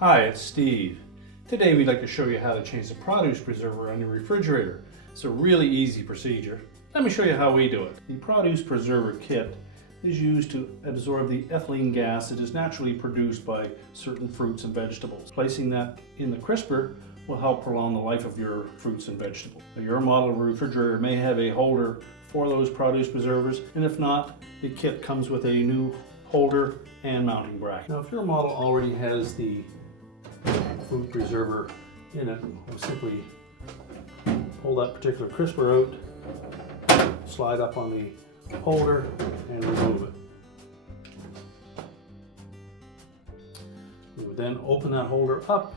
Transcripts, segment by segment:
Hi, it's Steve. Today we'd like to show you how to change the produce preserver on your refrigerator. It's a really easy procedure. Let me show you how we do it. The produce preserver kit is used to absorb the ethylene gas that is naturally produced by certain fruits and vegetables. Placing that in the crisper will help prolong the life of your fruits and vegetables. Your model refrigerator may have a holder for those produce preservers, and if not, the kit comes with a new holder and mounting bracket. Now, if your model already has the food preserver in it, we'll simply pull that particular crisper out, slide up on the holder, and remove it. We would then open that holder up,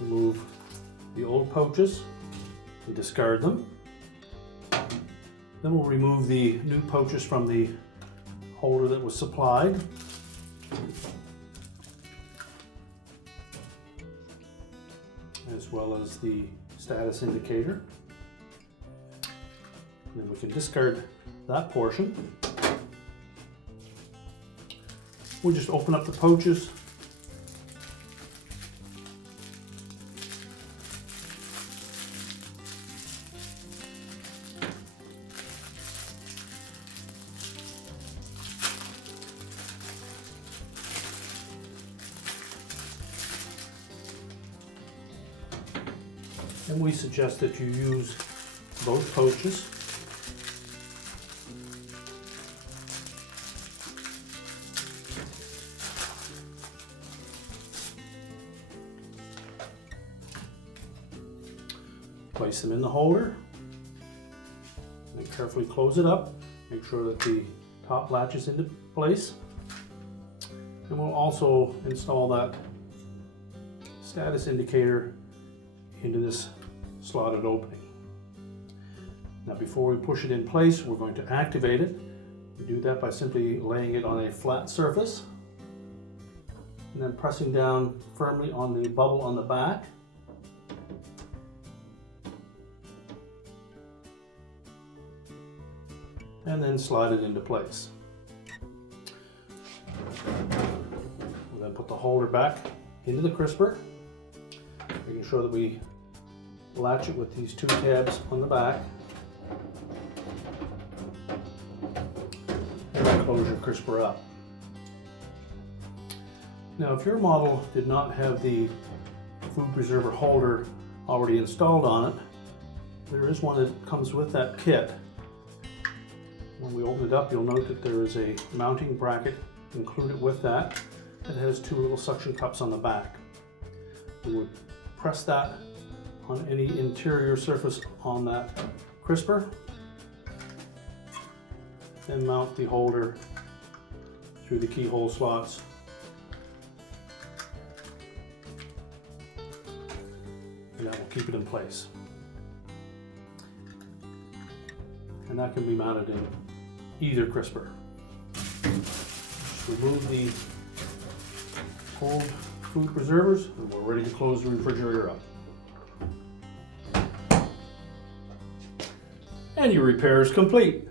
remove the old pouches and discard them. Then we'll remove the new pouches from the holder that was supplied. As well as the status indicator. And then we can discard that portion. We'll just open up the pouches. And we suggest that you use both pouches. Place them in the holder and carefully close it up. Make sure that the top latches into place. And we'll also install that status indicator into this slotted opening. Now, before we push it in place, we're going to activate it. We do that by simply laying it on a flat surface and then pressing down firmly on the bubble on the back. And then slide it into place. We'll then put the holder back into the crisper, making sure that we latch it with these two tabs on the back. And then close your crisper up. Now, if your model did not have the food preserver holder already installed on it, there is one that comes with that kit. When we open it up, you'll note that there is a mounting bracket included with that. It has two little suction cups on the back. We would press that on any interior surface on that crisper, then mount the holder through the keyhole slots. And that will keep it in place. And that can be mounted in either crisper. Just remove the old food preservers and we're ready to close the refrigerator up. And your repair is complete.